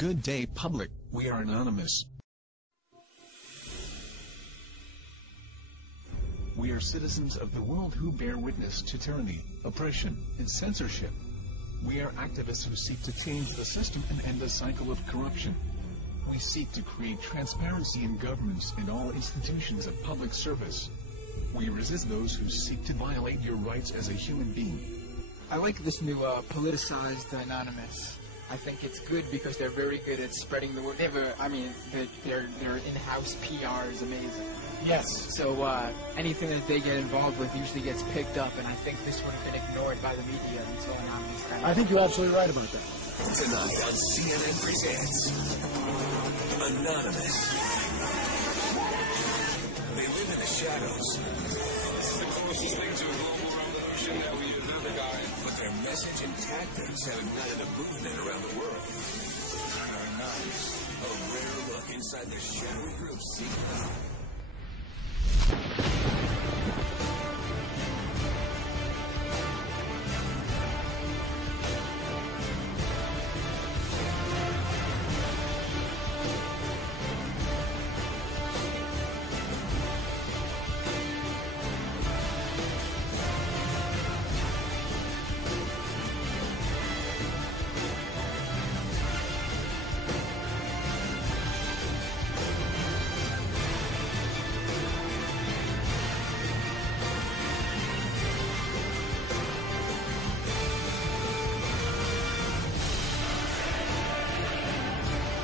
Good day, public. We are anonymous. We are citizens of the world who bear witness to tyranny, oppression, and censorship. We are activists who seek to change the system and end the cycle of corruption. We seek to create transparency in governments and all institutions of public service. We resist those who seek to violate your rights as a human being. I like this new politicized anonymous. I think it's good because they're very good at spreading the word. They have their in-house PR is amazing. Yes. So anything that they get involved with usually gets picked up, and I think this would have been ignored by the media until anonymous. I think you're absolutely right about that. Tonight on CNN Presents Anonymous. They live in the shadows. It's the closest thing to a global revolution that we have ever gotten. But their message and tactics have ignited a movement around the world. Anonymous, a rare look inside the shadowy group's secret.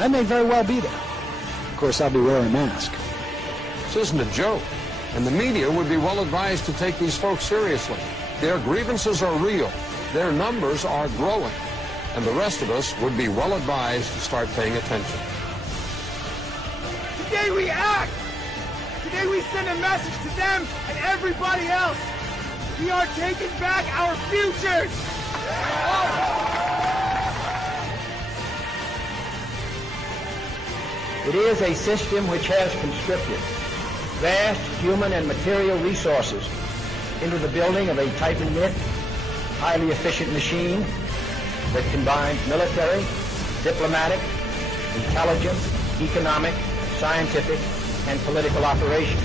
I may very well be there. Of course, I'll be wearing a mask. This isn't a joke, and the media would be well advised to take these folks seriously. Their grievances are real, their numbers are growing, and the rest of us would be well advised to start paying attention. Today we act! Today we send a message to them and everybody else! We are taking back our futures! It is a system which has conscripted vast human and material resources into the building of a tightly knit, highly efficient machine that combines military, diplomatic, intelligence, economic, scientific, and political operations.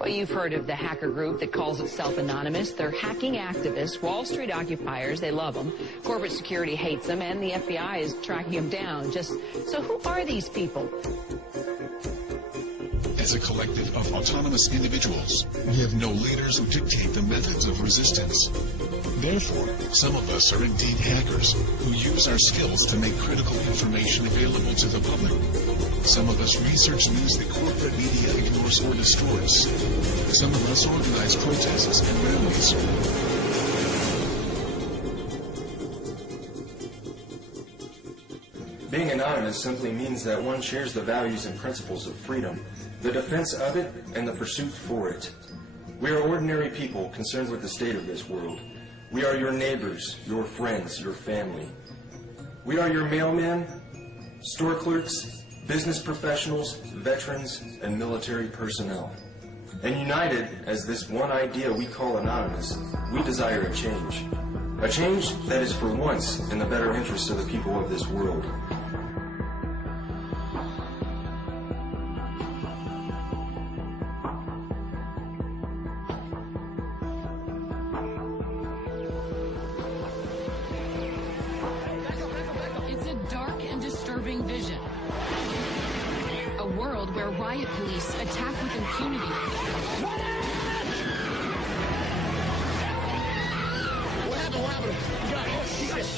Well, you've heard of the hacker group that calls itself Anonymous. They're hacking activists, Wall Street occupiers. They love them. Corporate security hates them, and the FBI is tracking them down. So who are these people? As a collective of autonomous individuals, we have no leaders who dictate the methods of resistance. Therefore, some of us are indeed hackers who use our skills to make critical information available to the public. Some of us research news that corporate media ignores or destroys. Some of us organize protests and rallies. Being anonymous simply means that one shares the values and principles of freedom, the defense of it, and the pursuit for it. We are ordinary people concerned with the state of this world. We are your neighbors, your friends, your family. We are your mailmen, store clerks, business professionals, veterans, and military personnel. And united as this one idea we call anonymous, we desire a change. A change that is for once in the better interests of the people of this world. It's a dark and disturbing vision. A world where riot police attack with impunity.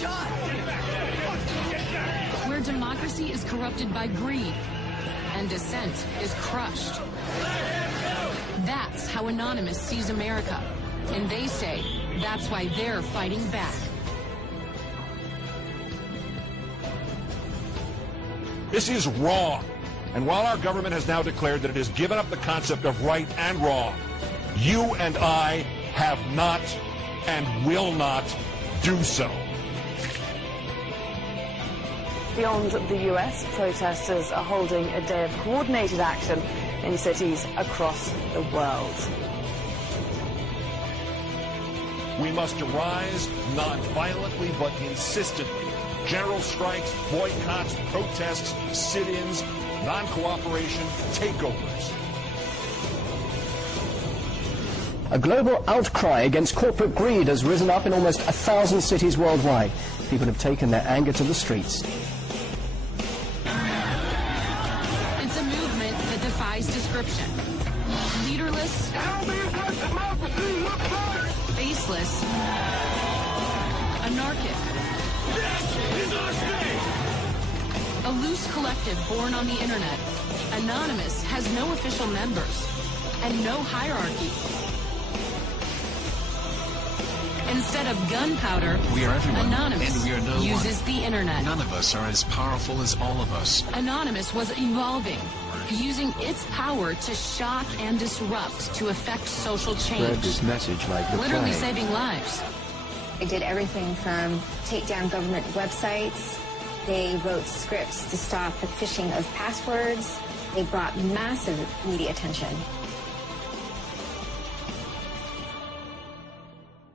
shot! Where democracy is corrupted by greed and dissent is crushed. That's how Anonymous sees America. And they say that's why they're fighting back. This is wrong. And while our government has now declared that it has given up the concept of right and wrong, you and I have not and will not do so. Beyond the US, protesters are holding a day of coordinated action in cities across the world. We must rise not violently but insistently. General strikes, boycotts, protests, sit-ins, non-cooperation, takeovers. A global outcry against corporate greed has risen up in almost 1,000 cities worldwide. People have taken their anger to the streets. It's a movement that defies description. Leaderless, faceless, anarchic. This is our state! A loose collective born on the internet. Anonymous has no official members and no hierarchy. Instead of gunpowder, We are everyone, Anonymous and we are no uses one. the internet. None of us are as powerful as all of us. Anonymous was evolving, using its power to shock and disrupt to affect social change. Spread this message like the Literally plague. saving lives. They did everything from take down government websites. They wrote scripts to stop the phishing of passwords. They brought massive media attention.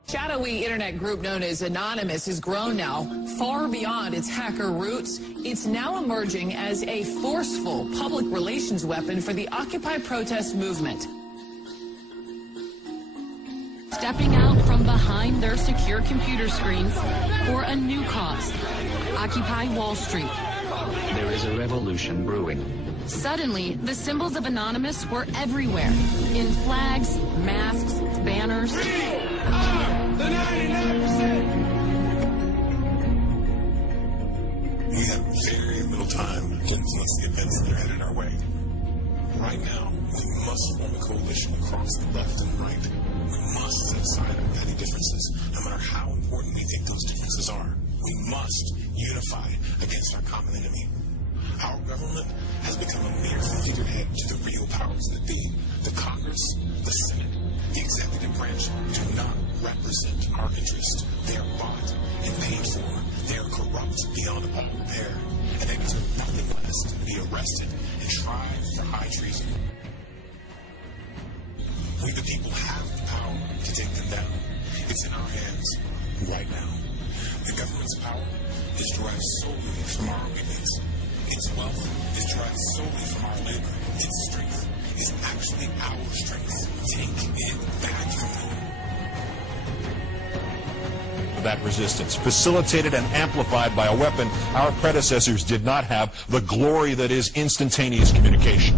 Shadowy internet group known as Anonymous has grown now far beyond its hacker roots. It's now emerging as a forceful public relations weapon for the Occupy protest movement. Stepping out from behind their secure computer screens for a new cause. Occupy Wall Street. There is a revolution brewing. Suddenly, the symbols of Anonymous were everywhere. In flags, masks, banners. The 99%! We have very little time to influence the events that are headed our way. Right now, we must form a coalition across the left and right. We must set aside our petty differences, no matter how important we think those differences are. We must unify against our common enemy. Our government has become a mere figurehead to the real powers that be. The Congress, the Senate, the executive branch do not represent our interest. They are bought and paid for. They are corrupt beyond all repair. And they deserve nothing less than to be arrested and tried for high treason. We the people have the power to take them down. It's in our hands right now. The government's power is derived solely from our obedience. Its wealth is derived solely from our labor. Its strength is actually our strength. Take it back from them. That resistance, facilitated and amplified by a weapon our predecessors did not have, the glory that is instantaneous communication.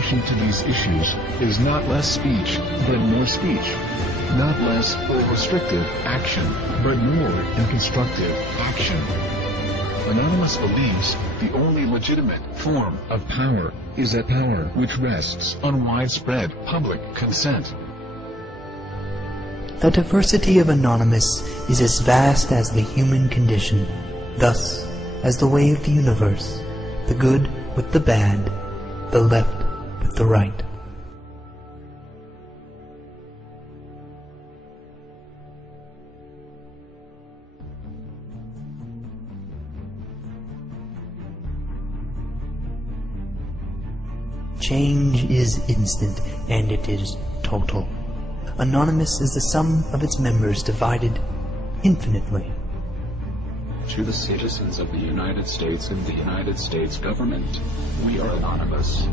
solution to these issues is not less speech, but more speech. Not less or restrictive action, but more and constructive action. Anonymous believes the only legitimate form of power is a power which rests on widespread public consent. The diversity of Anonymous is as vast as the human condition, thus, as the way of the universe, the good with the bad, the left with the right. Change is instant, and it is total. Anonymous is the sum of its members divided infinitely. To the citizens of the United States and the United States government, we are anonymous.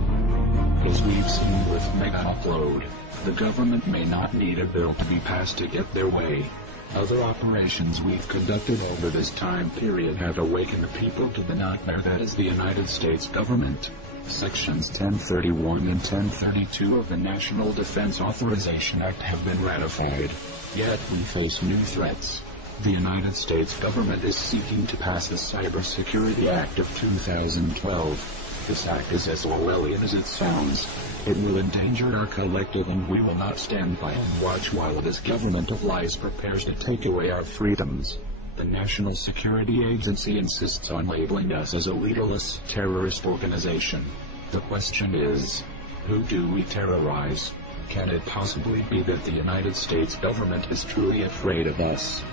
As we've seen with Mega Upload, the government may not need a bill to be passed to get their way. Other operations we've conducted over this time period have awakened the people to the nightmare that is the United States government. Sections 1031 and 1032 of the National Defense Authorization Act have been ratified. Yet we face new threats. The United States government is seeking to pass the Cybersecurity Act of 2012. This act is as Orwellian as it sounds. It will endanger our collective, and we will not stand by and watch while this government of lies prepares to take away our freedoms. The National Security Agency insists on labeling us as a leaderless terrorist organization. The question is, who do we terrorize? Can it possibly be that the United States government is truly afraid of us?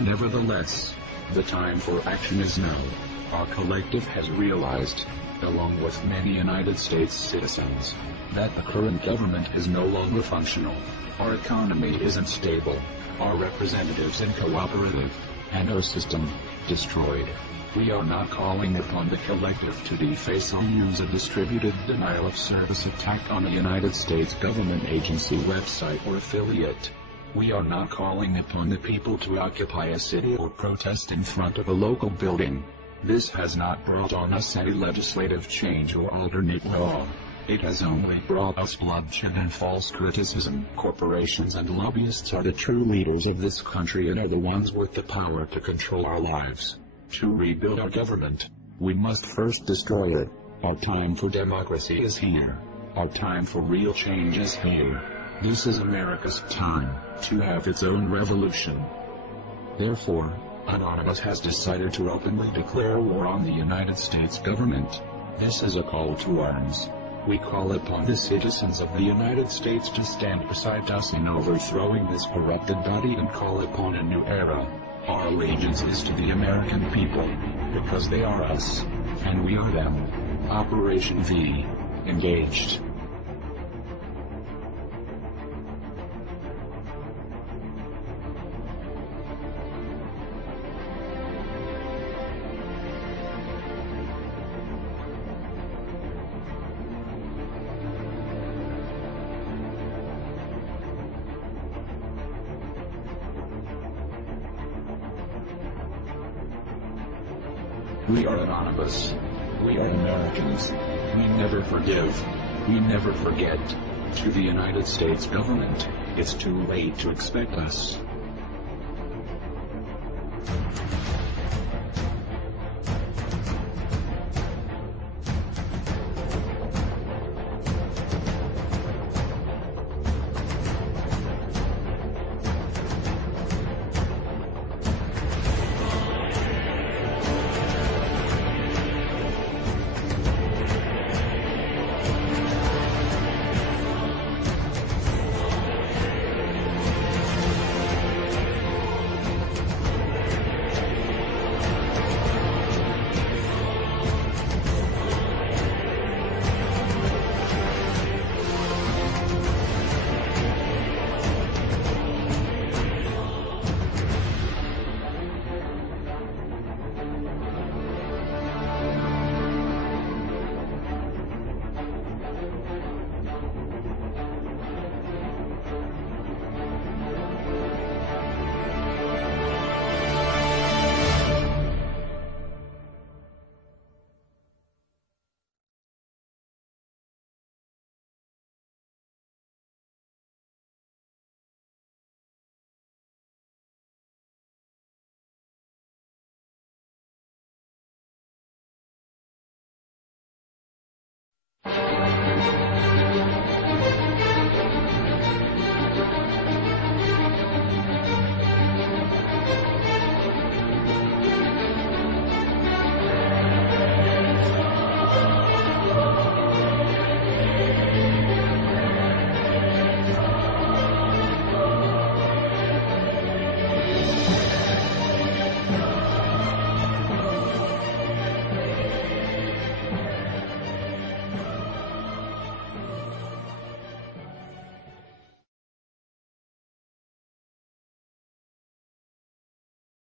Nevertheless, the time for action is now. Our collective has realized, along with many United States citizens, that the current government is no longer functional. Our economy isn't stable, our representatives uncooperative, and our system destroyed. We are not calling upon the collective to deface or use a distributed denial of service attack on a United States government agency, website, or affiliate. We are not calling upon the people to occupy a city or protest in front of a local building. This has not brought on us any legislative change or alternate law. It has only brought us bloodshed and false criticism. Corporations and lobbyists are the true leaders of this country and are the ones with the power to control our lives. To rebuild our government, we must first destroy it. Our time for democracy is here. Our time for real change is here. This is America's time to have its own revolution. Therefore, Anonymous has decided to openly declare war on the United States government. This is a call to arms. We call upon the citizens of the United States to stand beside us in overthrowing this corrupted body and call upon a new era. Our allegiance is to the American people, because they are us, and we are them. Operation V. Engaged. We are anonymous. We are Americans. We never forgive. We never forget. To the United States government, it's too late to expect us.